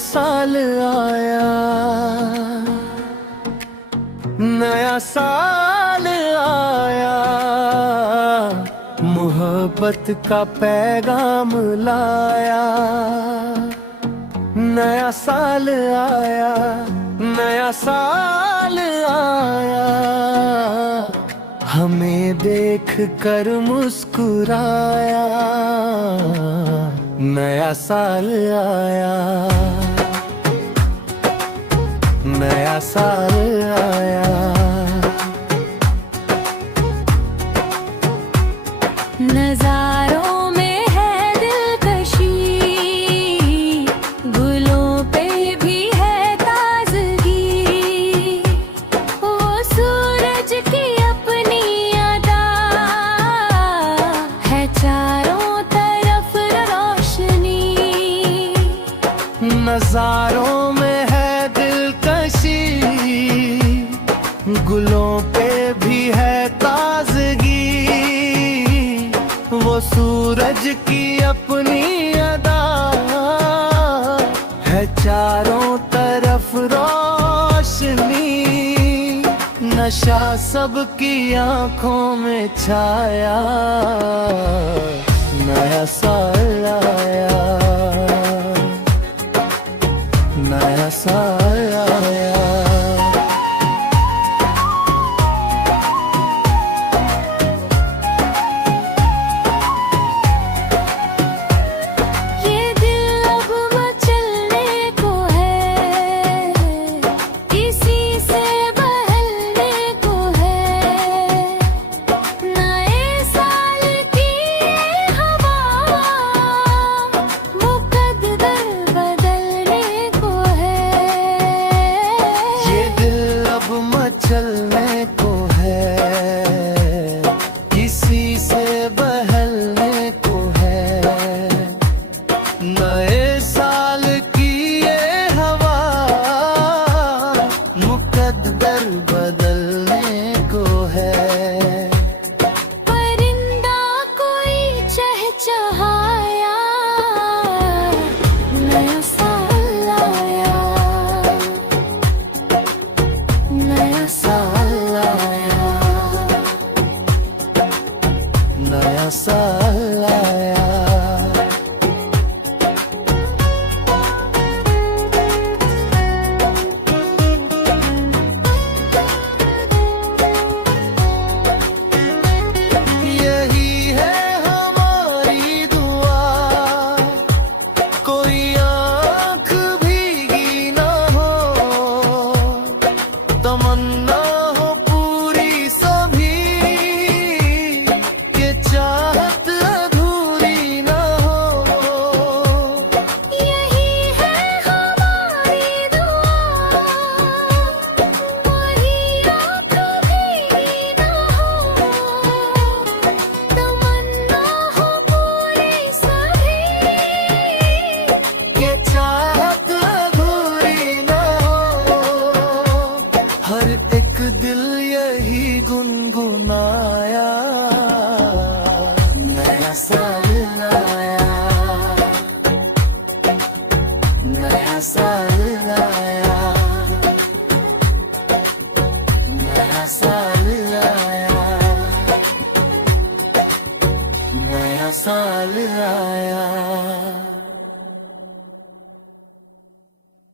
साल आया, नया साल आया, मोहब्बत का पैगाम लाया। नया साल आया, नया साल आया, हमें देख कर मुस्कुराया। नया साल आया, नया साल आया। नजारों में है दिलकशी, गुलों पे भी है ताजगी। वो सूरज की अपनी अदा है, चारों तरफ रोशनी। नजारों में है दिलकशी, गुलों पे भी है ताजगी। वो सूरज की अपनी अदा है, चारों तरफ रोशनी। नशा सबकी आंखों में छाया, नया साल आया, नया साल आया। चलने को है, किसी से बहलने को है। नए साल की ये हवा मुकद्दर बदलने को है। परिंदा कोई चहचहाया, नया साल आया, नया साल आया, नया साल आया। यही है हमारी दुआ, कोई आँख भीगी ना हो। तमन्ना हो पूरी सभी, के चाहत अधूरी ना हो। यही है हमारी दुआ, वही आँख भीगी ना हो। तमन्ना हो पूरी सभी, के चाहत अधूरी ना हो। हर एक दिल यही गुनगुनाया, नया साल आया, नया साल आया, नया साल आया, नया साल आया।